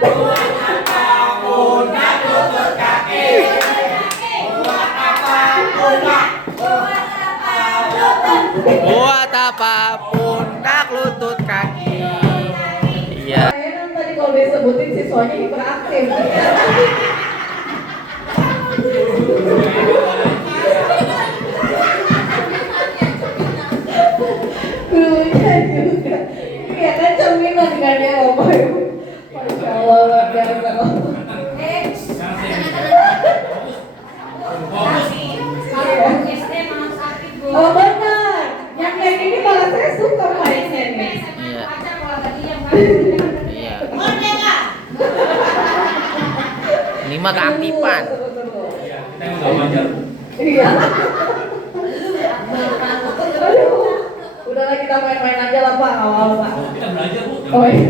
Buat apa pundak lutut kaki? Buat apa pundak? Buat apa lutut? Buat apa pundak lutut kaki? Iya. Kayaknya tadi kalau disebutin siswanya hiperaktif. Lucu juga. Iya kan cerminan kan ya Bapak Ibu. Masya Allah luar biasa. Oh benar. Yang kayak gini malah saya suka mainnya nih. Iya. Iya. Ini mah keaktifan. Iya. Aduh. Udahlah kita main-main aja lah Pak, awal Pak. Kita belajar Bu. Oh iya.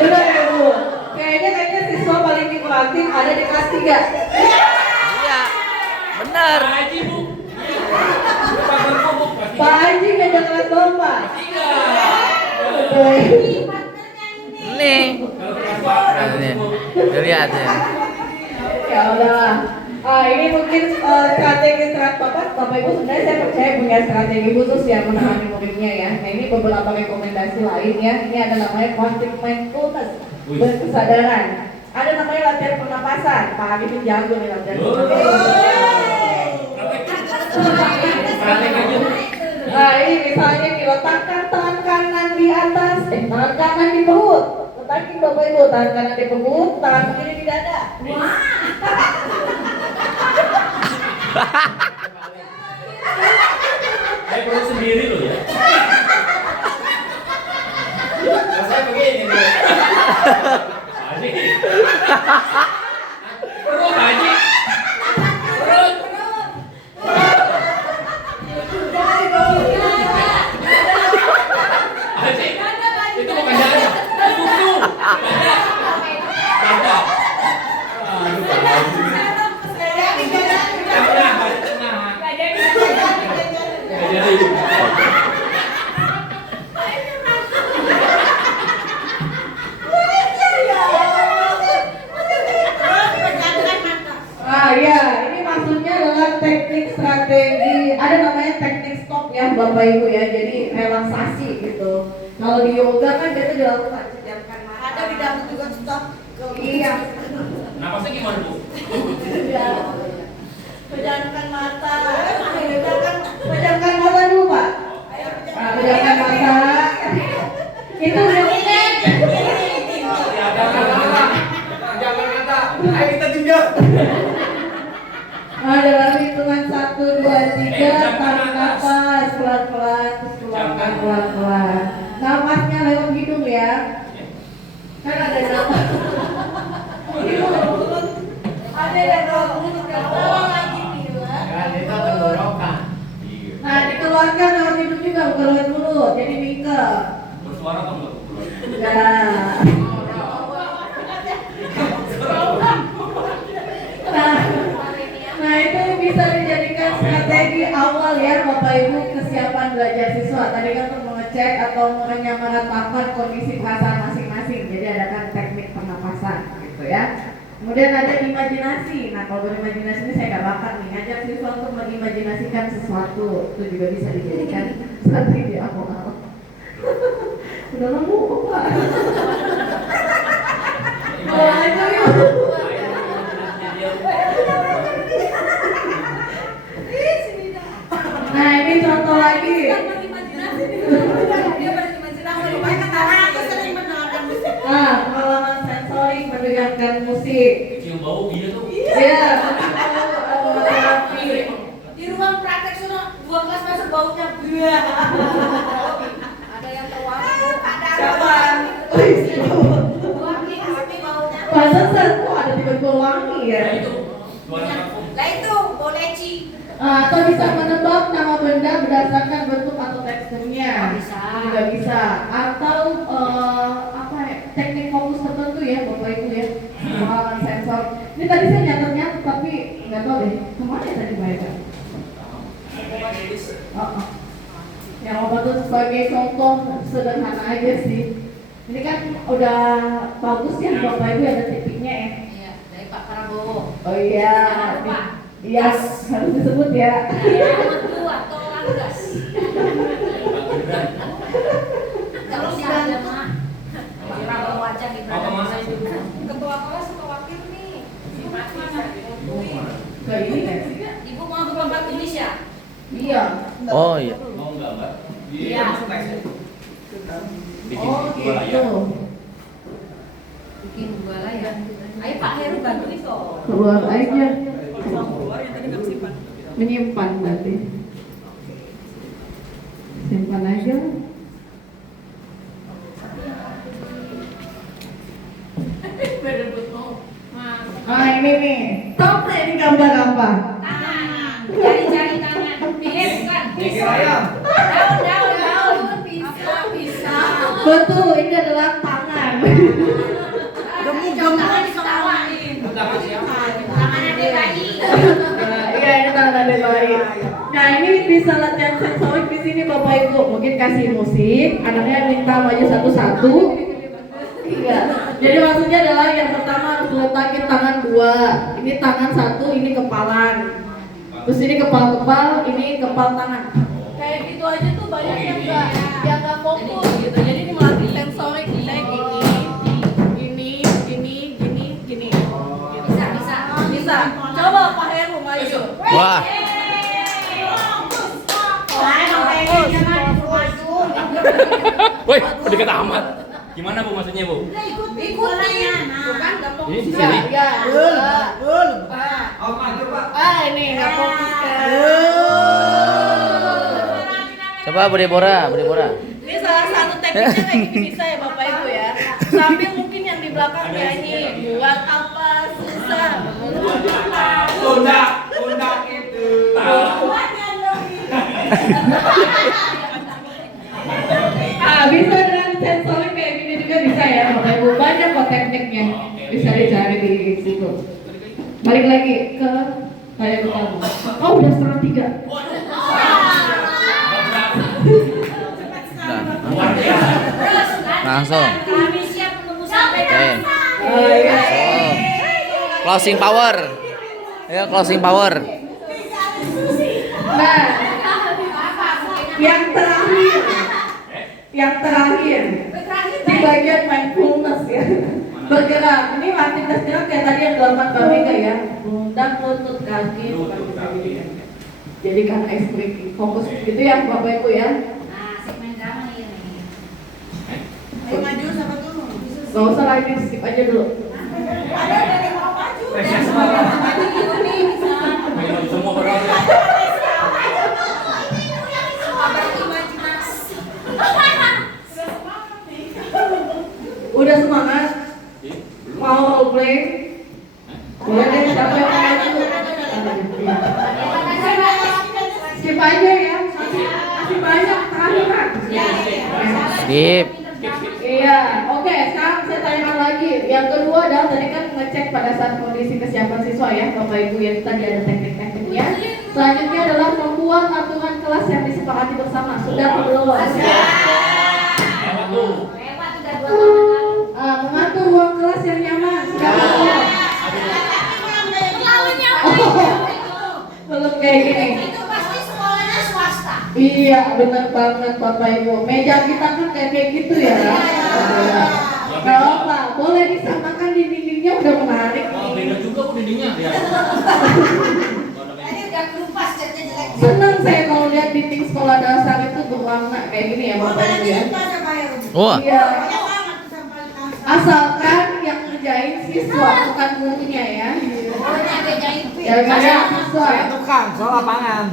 Benar ya Bu. Kayaknya siswa paling hiperaktif ada di kelas 3. Iya. Bener. Haji Bu. Pak Haji ngajak kelas domba. Nih. Lihat ya. Ya udahlah. Ini mungkin strategi Bapak Ibu sebenarnya saya percaya punya strategi khusus ya menangani muridnya ya. Nah ini beberapa rekomendasi lain ya. Ini ada namanya conflict mindfulness, berkesadaran. Ada namanya latihan pernapasan. Pak Arifin jago nih latihan pernapasan. Nah ini misalnya diletakkan tangan kanan di atas, tangan kanan di perut. Letakin Bapak Ibu, tangan kanan di perut, tangan kiri di dada. Wah. Saya perlu sendiri loh ya. Nah, saya begini nih. Haji. Perut Haji. Perut. Haji. Itu bukan dada. Susu. Dada. Dada. Aduh, Pak Haji. Tengah, Haji, tengah. Nggak jadi. Ya, ini maksudnya adalah teknik strategi. Ada namanya teknik stop ya Bapak Ibu ya. Jadi relaksasi gitu. Kalau di yoga kan biasa dilakukan pejamkan mata. Ada di dalam juga stop. Iya. Napasnya gimana Bu? Pejamkan mata. Pejamkan mata dulu Pak. Pejamkan mata. Itu Ayo kita tunjuk. dalam hitungan 1, 2, 3 tarik nafas pelan-pelan, terus keluarkan pelan-pelan. Nafasnya lewat hidung ya. Kan ada nafas. Ada yang mulut kalau lagi bilang. Kan itu tenggorokan. Nah dikeluarkan lewat hidung juga, bukan lewat mulut. Jadi mingkem. Bersuara apa enggak? Nah itu bisa dijadikan strategi awal ya Bapak Ibu kesiapan belajar siswa. Tadi kan untuk mengecek atau menyamaratakan kondisi perasaan masing-masing. Jadi ada kan teknik pernapasan gitu ya. Kemudian ada imajinasi. Nah kalau berimajinasi ini saya nggak bakat nih, ngajak siswa untuk mengimajinasikan sesuatu. Itu juga bisa dijadikan strategi awal. Udah lama Pak. Aja yuk. Nah ini contoh lagi. Nah pengalaman sensori mendengarkan musik. Cium bau iya tuh. Iya. Di ruang praktek sono 2 kelas masuk baunya buah. Ada yang terwangi. Siapa? Wangi tapi baunya. Pantesan kok ada tiba-tiba wangi ya. Nah itu. Jualan parfum. Lah itu bau leci. Atau bisa menebak nama benda berdasarkan bentuk atau teksturnya. Bisa. Juga bisa. Atau apa ya, teknik fokus tertentu ya Bapak Ibu ya. Pengalaman sensor. Ini tadi saya nyatet tapi nggak tahu deh kemana ya tadi Pak Eka. Oh. Yang Bapak tuh sebagai contoh sederhana aja sih. Ini kan udah bagus ya Bapak Ibu ada tipiknya ya. Iya, dari Pak Prabowo. Oh iya. Pak. Iya harus disebut ya. Dua tolak gas. Kalau saya mah Prabowo aja di Apa masa itu? Ketua kelas atau wakil nih? Kayak ini kan sih. Ibu mau ke Bank Indonesia? Iya. Oh iya. Mau enggak? Iya. Bikin Oh dua layar. gitu. Bikin dua layar. Ayo Pak Heru bantuin kok. Keluar aja. Menyimpan berarti. Simpan aja. Ah ini nih. Tahu nggak ini gambar apa? Tangan. Jari-jari tangan. Bukan. ayam. Daun. Bisa. Betul, ini adalah tangan. Tangan diketawain. Tangan siapa? Tangan adik bayi. Iya ini tangan ada bayi. Nah ini bisa latihan sensorik di sini Bapak Ibu. Mungkin kasih musik, anaknya minta maju satu-satu. Iya. Jadi maksudnya adalah yang pertama harus letakin tangan dua. Ini tangan satu, ini kepalan. Terus ini kepal-kepal, ini kepal tangan. Kayak gitu aja tuh banyak yang nggak fokus gitu. Jadi ini melatih sensorik misalnya gini. Bisa. Coba Pak Heru maju. Wah. Woi, udah kata amat. Gimana Bu maksudnya Bu? Ikut nih. Bukan nggak fokus. Ini di sini. Ya. Ini nggak fokus kan. Coba Bu Deborah. Ini salah satu tekniknya kayak gini bisa ya Bapak Ibu ya. Sambil mungkin yang di belakang nyanyi buat apa susah. Undang itu. Bisa dengan sensorik kayak gini juga bisa ya Bapak Ibu. Banyak kok tekniknya. Bisa dicari di situ. Balik lagi ke tanya utama. Oh udah 2:30. Langsung. Kami siap menunggu sampai Oke. Oh iya. Closing power. Ya, closing power. Nah, yang terakhir di bagian mindfulness ya, bergerak. Ini aktivitas gerak kayak tadi yang dilakukan Mbak Mega ya, pundak, lutut, kaki. Jadi kan ice breaking, fokus gitu ya Bapak Ibu ya. Nah, segmen drama nih. Ayo maju sama dulu. Gak usah lagi, skip aja dulu. Ada yang mau maju. Semua berapa? Udah semangat? Mau role play? Boleh deh, siapa yang mau maju? Skip aja ya, masih banyak terakhir kan? Skip. Iya, oke. Sekarang saya tanyakan lagi. Yang kedua adalah tadi kan ngecek pada saat kondisi kesiapan siswa ya, Bapak Ibu yang tadi ada teknik-tekniknya. Selanjutnya adalah membuat aturan kelas yang disepakati bersama. Sudah atau belum? Apa tuh? Lewat udah 2 tahun lalu. Mengatur ruang kelas yang nyaman. Sudah atau belum? Belum kayak gini. Itu pasti sekolahnya swasta. Iya, benar banget Bapak Ibu. Meja kita kan kayak gitu ya. Gak apa, boleh disamakan dinding-dindingnya udah menarik Oh, nih. beda juga Bu dindingnya. Ya. Ini udah kelupas catnya jelek. Senang saya kalau lihat dinding sekolah dasar itu berwarna kayak gini ya Bapak Ibu ya. Wah. Iya. Asalkan yang ngerjain siswa bukan gurunya ya. Pokoknya bedain. Ya karena siswa. tukang soal lapangan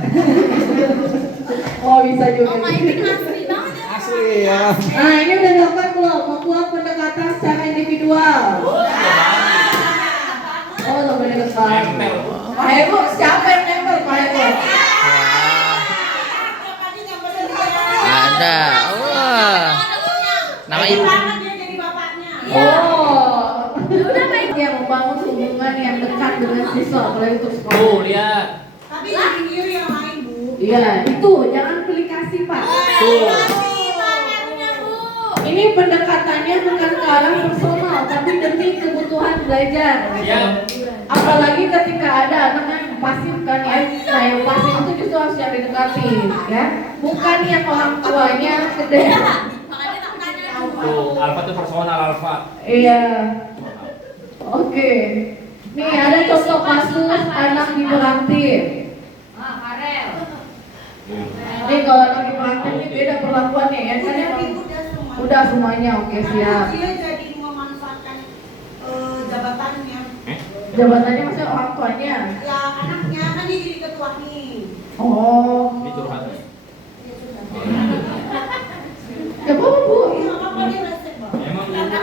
Oh bisa juga. Asli banget ya. asli ya. Nah ini udah dilakukan belum? Membuat pendekatan secara individual. Oh udah mendekat banget. Pak Heru, siapa yang nempel Pak Heru? Ada. Wah. Nama ibu. Oh, udah baik ya membangun hubungan yang dekat siswa, apalagi untuk sekolah. Tuh, lihat. Tapi jangan diri yang lain, Bu. Iya, itu jangan pilih kasih Pak. Tuh. Ini pendekatannya bukan ke arah personal, tapi demi kebutuhan belajar. Siap. Apalagi ketika ada anak yang pasif kan ya. Nah yang pasif itu justru harus yang didekati ya. Bukan yang orang tuanya gede. Makanya tak tanya. Tuh, alfa tuh personal alfa. Iya. Oke. Nih ada contoh kasus anak hiperaktif. Farel. Nih kalau anak hiperaktif ini beda perlakuannya ya. Kan emang udah semuanya oke siap. Dia jadi memanfaatkan jabatannya. Jabatannya maksudnya orang tuanya. Ya anaknya kan dia jadi ketua nih. Oh. Ini curhat. Ya apa Bu? Iya, apa dia resep, Bang? Emang Karena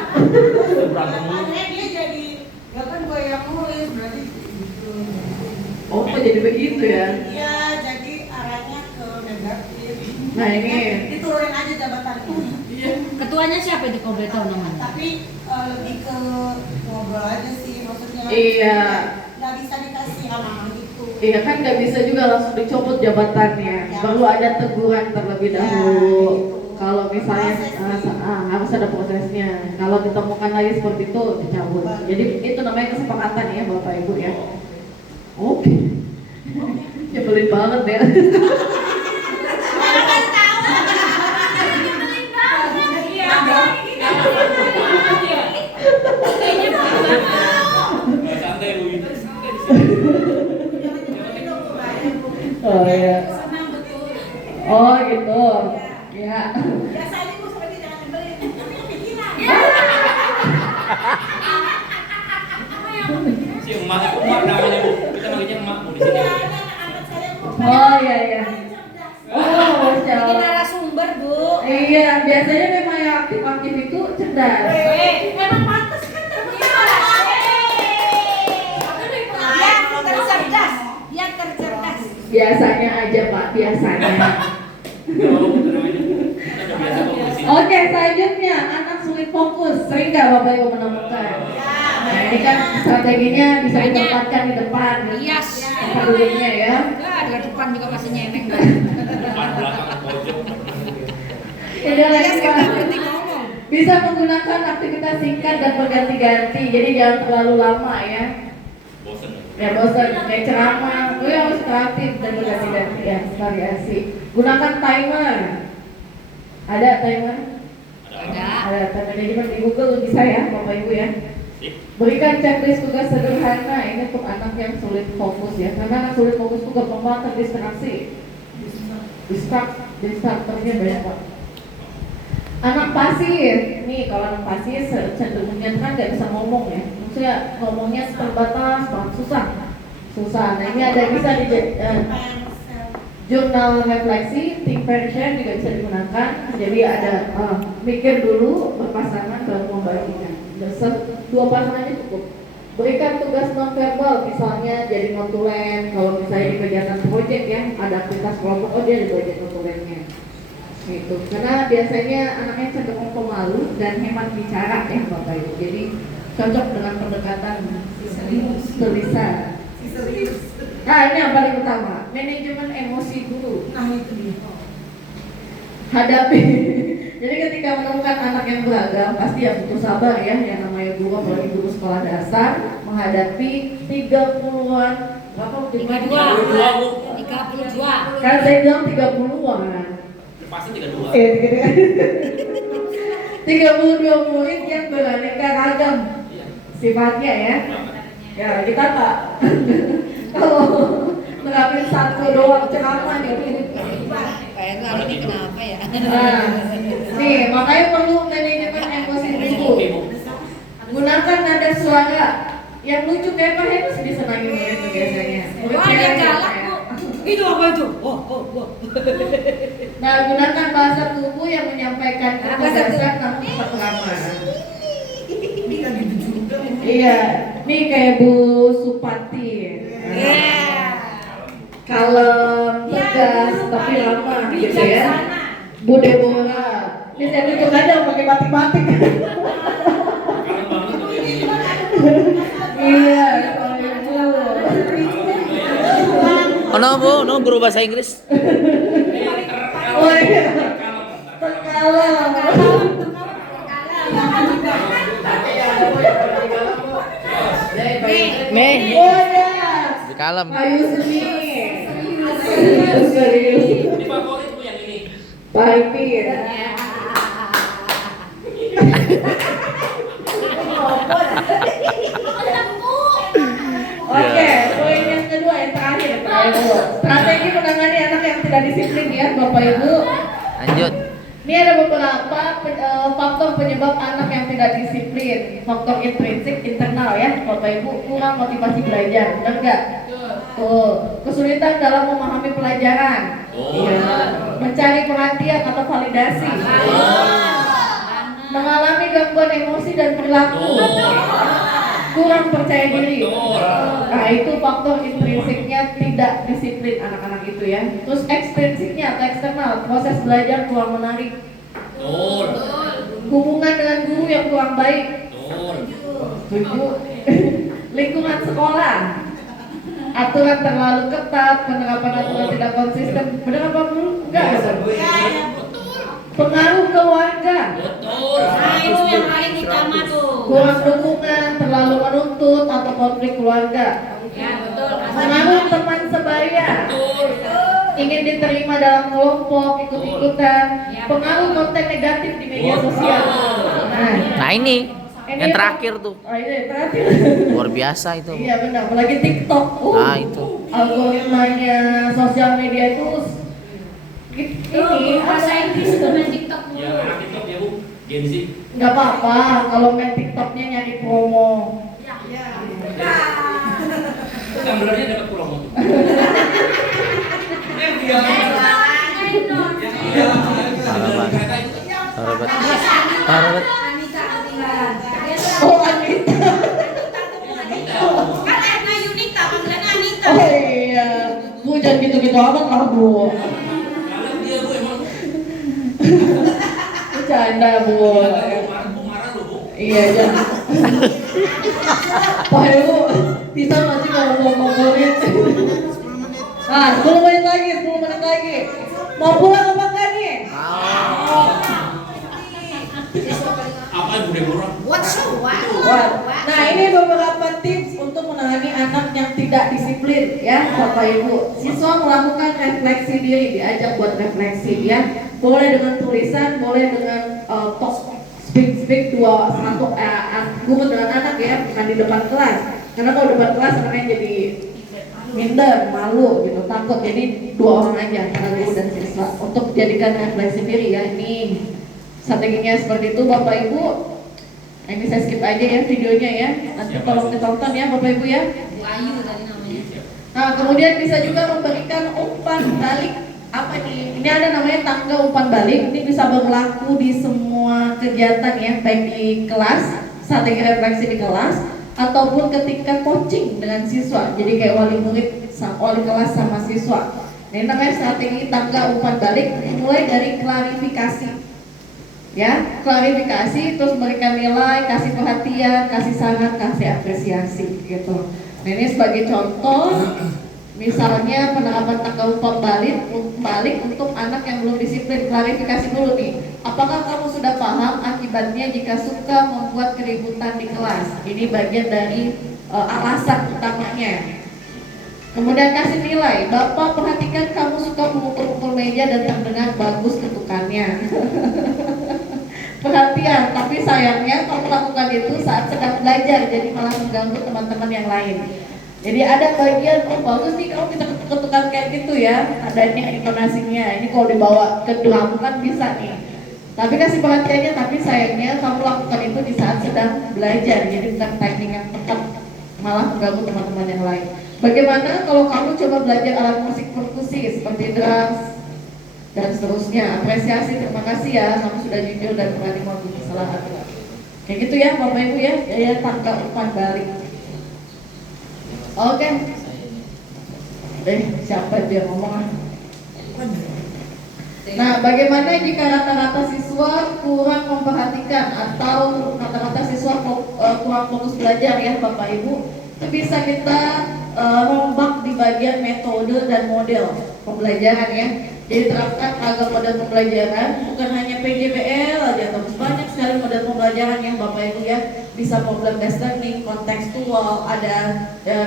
berantem mulu. makanya dia jadi ya kan gue yang nulis berarti gitu. Oh kok jadi begitu ya? Iya, jadi arahnya ke negatif. Nah ini. Diturunin aja jabatannya. Ketuanya siapa itu kalau boleh tahu namanya? Tapi lebih ke ngobrol aja sih maksudnya. Iya. Nggak bisa dikasih amanah gitu. Iya kan nggak bisa juga langsung dicopot jabatannya. Ya. Perlu ada teguran terlebih Ya, dahulu. gitu. Kalau misalnya harus ada prosesnya. Kalau ditemukan lagi seperti itu dicabut. Jadi itu namanya kesepakatan ya Bapak Ibu ya. Oke. Nyebelin banget ya. Santai lu. Oh iya. Oh gitu. Ya. Biasa aja gue seperti jangan nyebelin. Tapi kepikiran. Si emak itu emak namanya Bu. Kita manggilnya emak Bu di sini. Ada anak-anak saya Bu. Oh iya iya. Cerdas. Oh masya Ini Allah. narasumber, Bu. Iya biasanya memang yang aktif itu cerdas. Emang pantas kan terbuka. Dia tercerdas. Dia tercerdas. Biasanya aja Pak, biasanya. Enggak apa-apa Bu namanya. Kita udah biasa kok di sini. Oke, selanjutnya anak sulit fokus. Sering nggak Bapak Ibu menemukan? Nah ini kan strateginya bisa ditempatkan di depan. Yes. Tempat duduknya ya. Enggak, di depan juga masih nyemeng. Depan belakang pojok. Udah lagi Yes, Pak. kita berhenti ngomong. Bisa menggunakan aktivitas singkat dan berganti-ganti. Jadi jangan terlalu lama ya. Bosen. Ya bosan kayak ceramah, gue harus kreatif dan berganti-ganti ya, variasi. Gunakan timer. Ada timer? Ada. Ada timernya cuma di Google bisa ya, Bapak Ibu ya. Sip. Berikan checklist tugas sederhana ini untuk anak yang sulit fokus ya, karena anak sulit fokus itu gampang banget terdistraksi. Distraktornya banyak Pak. Anak pasif, nih kalau anak pasif cenderungnya kan nggak bisa ngomong ya, maksudnya ngomongnya terbatas, banget susah. Nah ini ada bisa di jurnal refleksi, think pair share juga bisa digunakan. Jadi ada mikir dulu berpasangan baru membagikan. Dua pasangan aja cukup. Berikan tugas non verbal, misalnya jadi notulen. Kalau misalnya di kegiatan proyek ya, ada aktivitas kelompok, oh dia di bagian notulennya. Gitu. Karena biasanya anaknya cenderung pemalu dan hemat bicara ya Bapak Ibu. Jadi cocok dengan pendekatan tulisan. Nah ini yang paling utama, manajemen emosi dulu. Nah itu dia. Hadapi. Jadi ketika menemukan anak yang beragam, pasti yang butuh sabar ya, yang namanya guru, apalagi guru sekolah dasar, menghadapi 30-an, berapa? 32. 32 Bu. 32. Kan saya bilang 30-an. Pasti 32. 32 murid yang beraneka ragam Iya. sifatnya ya. Banget. Ya kita nggak kalau nerapin satu doang ceramah nih. Kayak lalu ini kenapa ya? Nah, nih makanya perlu manajemen emosi dulu. Oke Bu. Gunakan nada suara yang lucu kayak Pak Henus bisa nangis murid tuh biasanya. Murid Wah, dia cewek galak, ya. Bu. Itu apa itu? Oh. Nah, gunakan bahasa tubuh yang menyampaikan Nah, bahasa kecerdasan tubuh. namun tetap ramah. Ini kan gitu juga. Iya, nih kayak Bu Supati. Yeah. Kalem, tegas, tapi ramah gitu ya. Bu Deborah. Ini saya tunjuk aja pakai batik-batik. Keren banget tuh ini. Iya, kalau itu. No, Bu, no guru bahasa Inggris. Oh iya. Terkalam. Nih, Oh ya. di kalem. Ayu seni. Serius. Ini favorit Bu yang ini. Pahit. Oke, poin yang kedua yang terakhir, Pak Ibu. Strategi menangani anak yang tidak disiplin ya, Bapak Ibu. Lanjut. Ini ada beberapa faktor penyebab anak yang tidak disiplin. Faktor intrinsik, internal ya, Bapak Ibu. Kurang motivasi belajar, benar nggak? Tuh, kesulitan dalam memahami pelajaran. Iya. Mencari perhatian atau validasi. Mengalami gangguan emosi dan perilaku. Kurang percaya diri. Nah, itu faktor intrinsiknya tidak disiplin anak-anak itu ya. Terus ekstrinsiknya atau eksternal, proses belajar kurang menarik. Hubungan dengan guru yang kurang baik. Setuju. Lingkungan sekolah. Aturan terlalu ketat, penerapan aturan tidak konsisten. Benar apa belum? Enggak. Pengaruh keluarga. Nah, itu yang paling utama tuh. Kurang dukungan, terlalu menuntut atau konflik keluarga. Ya, betul. Pengaruh teman sebaya. Ingin diterima dalam kelompok, ikut-ikutan. Pengaruh konten negatif di media sosial. Nah, ini yang terakhir tuh. Oh, ini yang terakhir. Luar biasa itu. Iya benar, apalagi TikTok. Nah, itu. Algoritmanya sosial media itu ini Bahasa Inggris itu main TikTok dulu. Ya, anak TikTok ya Bu, Gen Z. nggak apa-apa kalau main TikToknya nyari promo. Yang benernya dapat promo. Parah banget. Parah banget. Oh Anita. Kan Erna Yunita, panggilan Anita. Oh iya, Bu jangan gitu-gitu amat lah Bu. Galak dia Bu emang. Bercanda Bu. Marah loh Bu. Iya jangan. Pak Ibu, bisa nggak sih kalau mau ngomongin? Ah, 10 menit lagi, 10 menit lagi. Mau pulang apa enggak nih? Apa Bu Deborah? What's your what? Nah ini beberapa tips untuk menangani anak yang tidak disiplin ya Bapak Ibu. Siswa melakukan refleksi diri, diajak buat refleksi ya. Boleh dengan tulisan, boleh dengan speak guru dengan anak ya, bukan di depan kelas. Karena kalau depan kelas anaknya jadi minder, malu gitu, takut. Jadi 2 orang aja, antara guru dan siswa untuk jadikan refleksi diri ya. Ini strateginya seperti itu Bapak Ibu. Nah, ini saya skip aja ya videonya ya. Nanti tolong ditonton ya Bapak Ibu ya. Bu Ayu tadi namanya. Nah, kemudian bisa juga memberikan umpan balik. Apa nih? Ini ada namanya tangga umpan balik. Ini bisa berlaku di semua kegiatan ya, baik di kelas, strategi refleksi di kelas, ataupun ketika coaching dengan siswa. Jadi kayak wali murid, wali kelas sama siswa. Nah, ini namanya strategi tangga umpan balik. Mulai dari klarifikasi. Ya, klarifikasi, terus memberikan nilai, kasih perhatian, kasih saran, kasih apresiasi gitu. Nah, ini sebagai contoh, misalnya penerapan tangga umpan balik untuk anak yang belum disiplin. Klarifikasi dulu nih, apakah kamu sudah paham akibatnya jika suka membuat keributan di kelas? Ini bagian dari alasan utamanya. Kemudian kasih nilai, Bapak perhatikan kamu suka memukul-mukul meja dan terdengar bagus ketukannya. Perhatian, tapi sayangnya kamu lakukan itu saat sedang belajar, jadi malah mengganggu teman-teman yang lain. Jadi ada bagian, oh bagus nih kamu bisa ketukan kayak gitu ya, adanya intonasinya. Ini kalau dibawa ke drum kan bisa nih. Tapi kasih perhatiannya, tapi sayangnya kamu lakukan itu di saat sedang belajar, jadi bukan timing yang tepat, malah mengganggu teman-teman yang lain. Bagaimana kalau kamu coba belajar alat musik perkusi seperti drums dan seterusnya? Apresiasi, terima kasih ya, kamu sudah jujur dan berani mengakui kesalahan. Kayak gitu ya Bapak Ibu ya, ya tangga umpan balik. Oke. Siapa dia ngomong? Nah, bagaimana jika rata-rata siswa kurang memperhatikan atau rata-rata siswa kurang fokus belajar ya Bapak Ibu? Itu bisa kita rombak di pembagian metode dan model pembelajaran ya. Jadi terapkan ragam model pembelajaran, bukan hanya PJBL aja, tapi banyak sekali model pembelajaran yang Bapak Ibu ya, bisa problem based learning, kontekstual, ada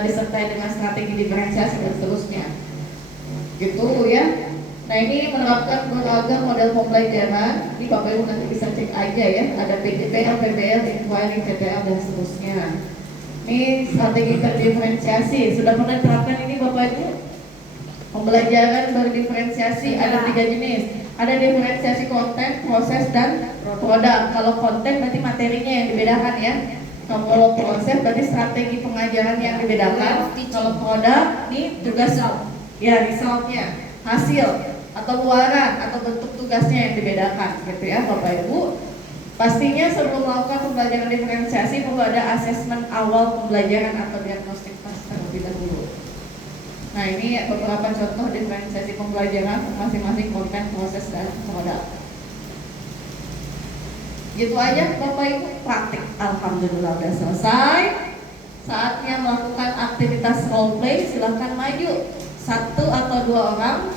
disertai dengan strategi diferensiasi dan seterusnya. Gitu ya. Nah ini menerapkan beragam model pembelajaran. Ini Bapak Ibu nanti bisa cek aja ya. Ada PJBL, PBL, inquiry, PPL dan seterusnya. Ini strategi terdiferensiasi. Sudah pernah terapkan ini Bapak Ibu? Pembelajaran berdiferensiasi ada 3 jenis. Ada diferensiasi konten, proses, dan produk. Kalau konten berarti materinya yang dibedakan ya. Kalau proses berarti strategi pengajaran yang dibedakan. Kalau produk ini tugas ya resultnya, hasil atau luaran atau bentuk tugasnya yang dibedakan gitu ya Bapak Ibu. Pastinya sebelum melakukan pembelajaran diferensiasi perlu ada asesmen awal pembelajaran atau diagnostik tes terlebih dahulu. Nah ini beberapa contoh diferensiasi pembelajaran masing-masing konten, proses, dan produk. Gitu aja Bapak Ibu, praktik alhamdulillah udah selesai. Saatnya melakukan aktivitas role play, silahkan maju 1 atau 2 orang.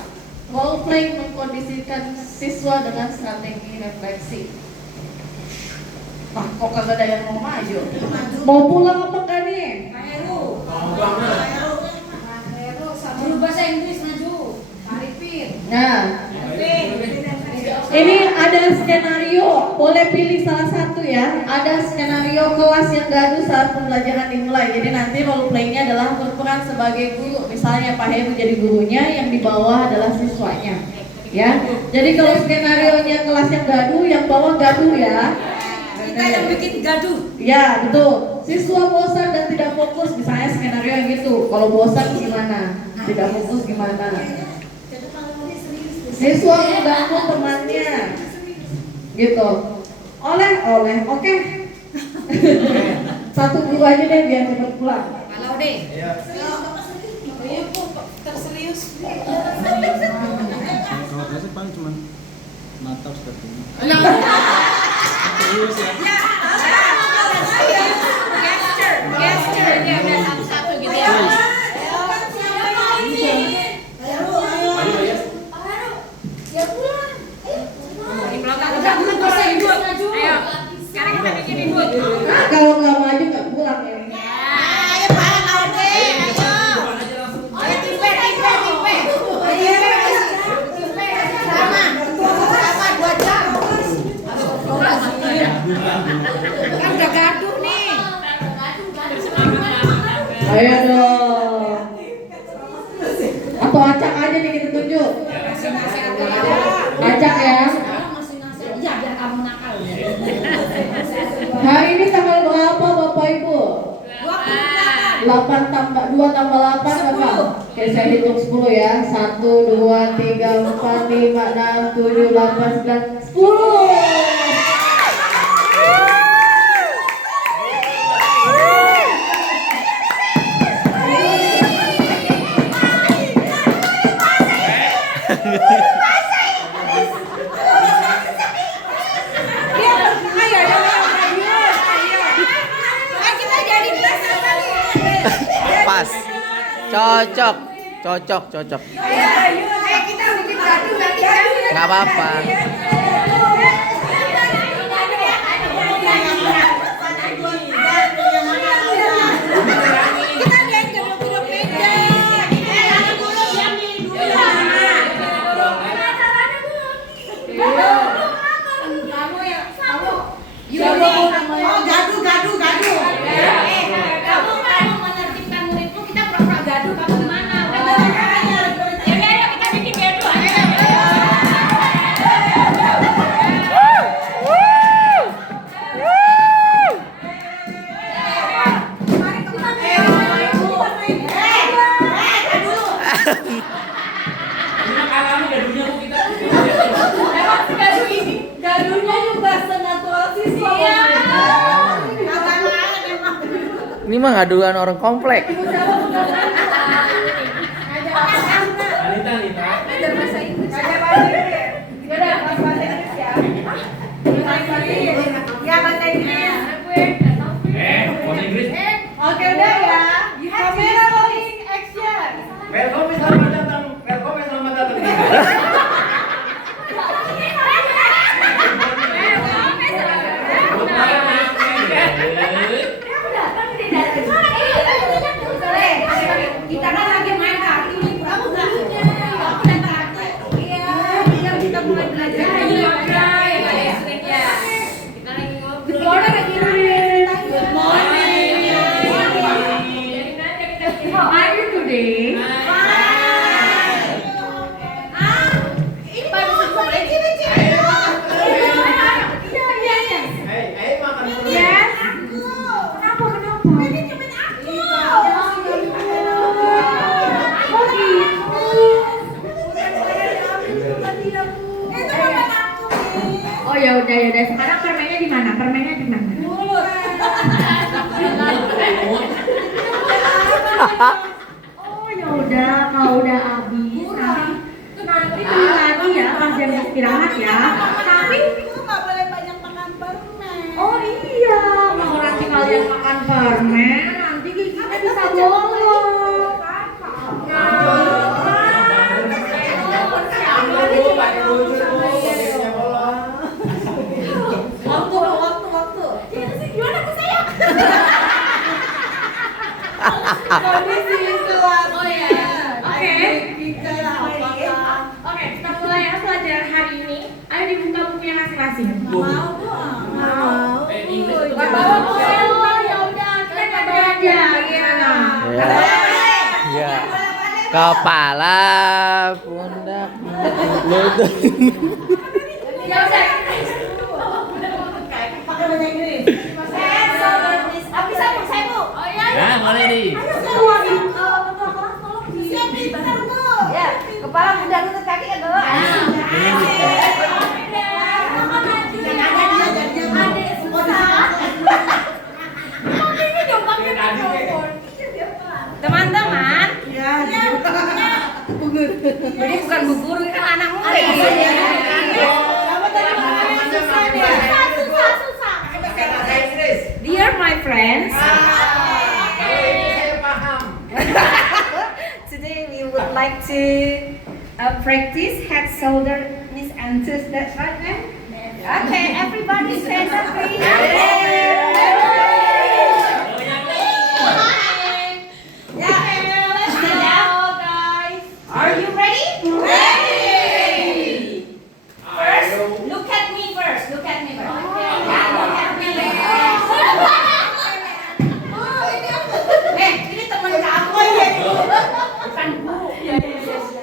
Role play mengkondisikan siswa dengan strategi refleksi. Wah, kok kagak ada yang mau maju? Mau pulang apa enggak nih? Heru. Pulang. Guru bahasa Inggris maju. Arifin. Nah, Arifin. ini ada skenario, boleh pilih salah satu ya. Ada skenario kelas yang gaduh saat pembelajaran dimulai. Jadi nanti role play-nya adalah berperan sebagai guru. Misalnya Pak Heru jadi gurunya, yang di bawah adalah siswanya. Ya. Jadi kalau skenario-nya kelas yang gaduh, yang bawah gaduh ya. Kita yang bikin gaduh. Ya, betul. Siswa bosan dan tidak fokus, misalnya skenario yang gitu. Kalau bosan gimana? Tidak fokus gimana? Siswa mengganggu temannya, gitu. Oleh, oke. Satu guru aja deh biar cepat pulang. Kalau deh. Iya kok terserius. Kalau saya sih paling cuma natap seperti ini. Serius ya. Gesture dia udah satu-satu gitu ya. Ayo ya. Ya pulang. Di belakang udah bukan bahasa Inggris. Ayo. Sekarang kita bikinin dulu. Nah, kalau nggak maju nggak pulang ini. Ayo bareng kau deh. Ayo. Ayo tipe. Sama 2 jam. Kan udah gaduh nih. Ayo dong. Atau acak aja nih kita tunjuk. Acak ya. Iya biar kamu nakal. Hari ini tanggal berapa Bapak Ibu? 8 tambah 2 tambah 8 berapa? Oke, saya hitung 10 ya. 1 2 3 4 5 6 7 8 9 10. Pas. Cocok. Cocok. Kita bikin gaduh nanti gaduh. Nggak apa-apa. Kita lihat jodoh-jodoh beda. Yang milih dulu. Kamu ya, kamu. Oh, gaduh. Kamu mau menertibkan muridmu, kita pura-pura gaduh, kamu gimana? Ya udah, ayo kita bikin gaduh. Ini kalahnya gaduhnya kok kita. Gaduhnya juga senatural siswa. Ini mah ngaduan orang komplek. Anita. Belajar bahasa Inggris. Ya, bahasa Inggris. Bahasa Inggris. Oke udah ya. Kamera rolling action. Welcome, selamat datang. Welcome, selamat datang. Kita kan lagi main kartu nih, kamu dulunya. Kamu main kartu. Iya, biar kita mulai belajar. Kita lagi ngobrol. Good morning. Good morning. How are you today? Ini baru selesai. Ayo makan dulu. Yes. Kenapa? Ini cuma aku. Oh gitu. Oh ya udah. Sekarang permennya di mana? Oh ya udah, kalau udah habis nanti beli lagi ya pas jam istirahat ya. Tapi Nggak boleh banyak makan permen. oh iya, kalau nanti kalian makan permen nanti giginya bisa bolong. Waktu. Ini sih gimana ke saya? Kondisi kelas. Oh iya. Oke. Bicara apakah? Oke, kita mulai ya pelajaran hari ini. Ayo dibuka bukunya masing-masing. Mau dong. Mau. Nggak bawa buku. Ya udah, kita coba aja. Gimana? Ya. Kepala, pundak, lutut. Ya udah. Pakai bahasa Inggris. Bisa Bu, saya Bu. Oh iya. Nah, mulai nih. Siap pintar, Bu. Ya, kepala bunda lutut kaki ke bawah. Teman-teman, ini bukan bu guru, ini kan anak murid. Dear my friends, today we would like to practice head, shoulder, knees, and toes. That's right, man? Okay, everybody stand up, please. Are you ready? First, look at me first. Look at me first. Yeah, look at me. Ini teman kamu ya. Bukan Bu.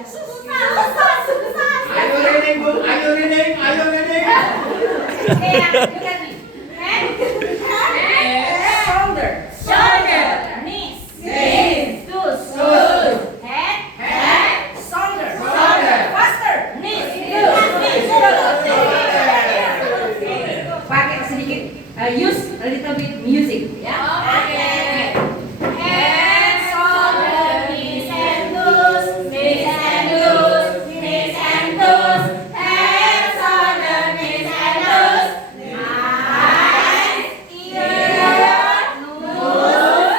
Susah. Ayo reading, Bu. Ayo reading. Okay, look at me. Head, shoulder, knees, toes, head, shoulder, faster, knees, toes. Pakai sedikit, use a little bit music, ya. Okay. Head, shoulder, knees and toes, head, shoulder, knees and toes. Eyes, ears, nose,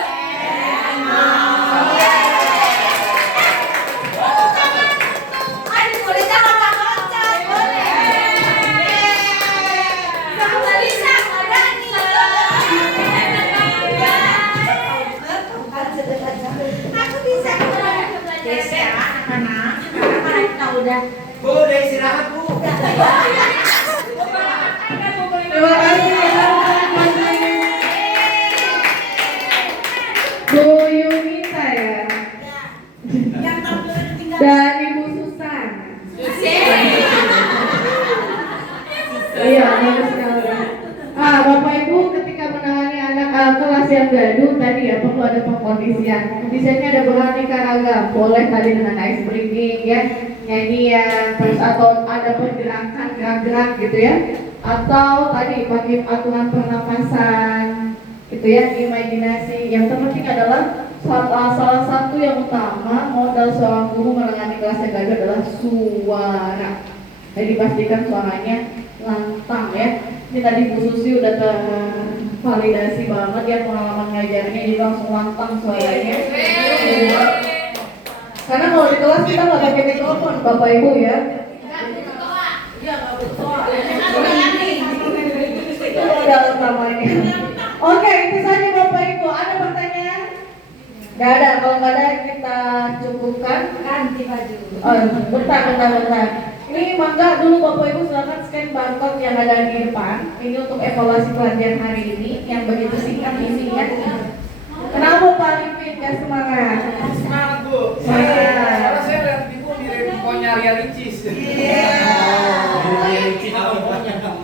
and mouth. Aduh, boleh jangan loncat, boleh. Sama Lisa, ada nih. Aku bisa. Yes ya, anak-anak. Sekarang kita udah. Bu, udah istirahat, Bu. Terima kasih ya. Bu Yunita ya. Yang tampil tinggal. Dan Ibu Susan. Iya, bagus sekali. Bapak Ibu ketika menangani anak kelas yang gaduh tadi ya perlu ada pengkondisian. Kondisiannya ada beraneka ragam. Boleh tadi dengan ice breathing ya, nyanyian, terus atau ada pergerakan gerak-gerak gitu ya. Atau tadi pakai aturan pernapasan gitu ya, imajinasi. Yang terpenting adalah salah satu yang utama modal seorang guru menangani kelas yang gaduh adalah suara. Jadi pastikan suaranya lantang ya. Ini tadi Bu Susi udah tervalidasi banget ya pengalaman ngajarnya, jadi langsung lantang suaranya. Karena kalau di kelas kita nggak pakai mikrofon, Bapak Ibu ya. Itu modal utamanya. Oke, itu saja Bapak Ibu. Ada pertanyaan? Gak ada. Kalau nggak ada kita cukupkan. Ganti baju. Oh, bentar. Ini mangga dulu Bapak Ibu silakan scan barcode yang ada di depan. Ini untuk evaluasi pelajaran hari ini yang begitu singkat ini ya. Kenapa Pak Arifin gak semangat? Semangat Bu. Semangat. Karena saya lihat Ibu mirip pokoknya Ria Ricis.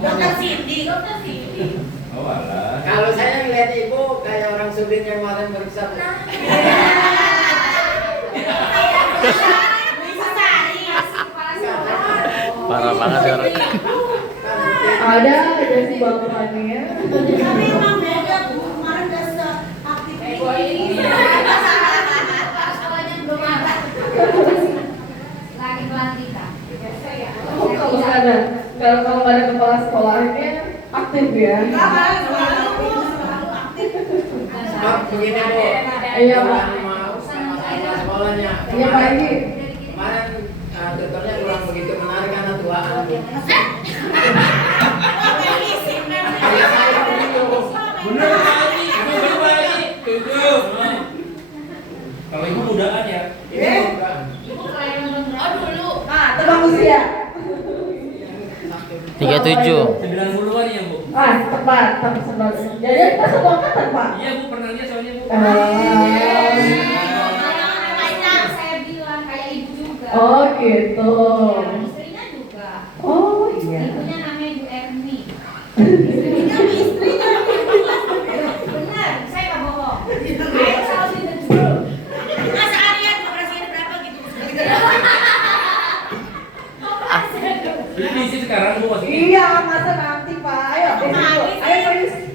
Dokter Cindy. Oh alah. Kalau saya ngeliat Ibu kayak orang Sudin yang kemarin periksa. Parah banget sih orang. Ada aja sih bakurannya. Tapi emang beda Bu, kemarin udah seaktif ini. Sekolahnya belum ada. Lagi pelantikan. Oh, kalau nggak ada, kalau nggak ada kepala sekolahnya aktif ya. Pak, begini Bu. Iya Pak. Sama sekolahnya. Iya Pak Haji. Kemarin tutornya kurang begitu menarik karena tuaan. Kayak saya begitu. Bener Pak Haji, itu bener Pak Haji. Tujuh. Kalau ibu mudaan ya. Ini Tebak usia. 37. 90-an ya Bu. Tepat. Jadi kita semua angkatan Pak. Iya Bu, pernah lihat soalnya Bu. Saya bilang kayak ibu juga. Oh gitu. Istrinya juga. Oh iya. Ibunya namanya Ibu Erni. Istrinya. Benar, saya nggak bohong. Ayo selalu di the truth. Masa Aryan operasinya berapa gitu? Ini sih sekarang Bu masih. Iya masa nanti Pak. Ayo. Ayo Pak Yus.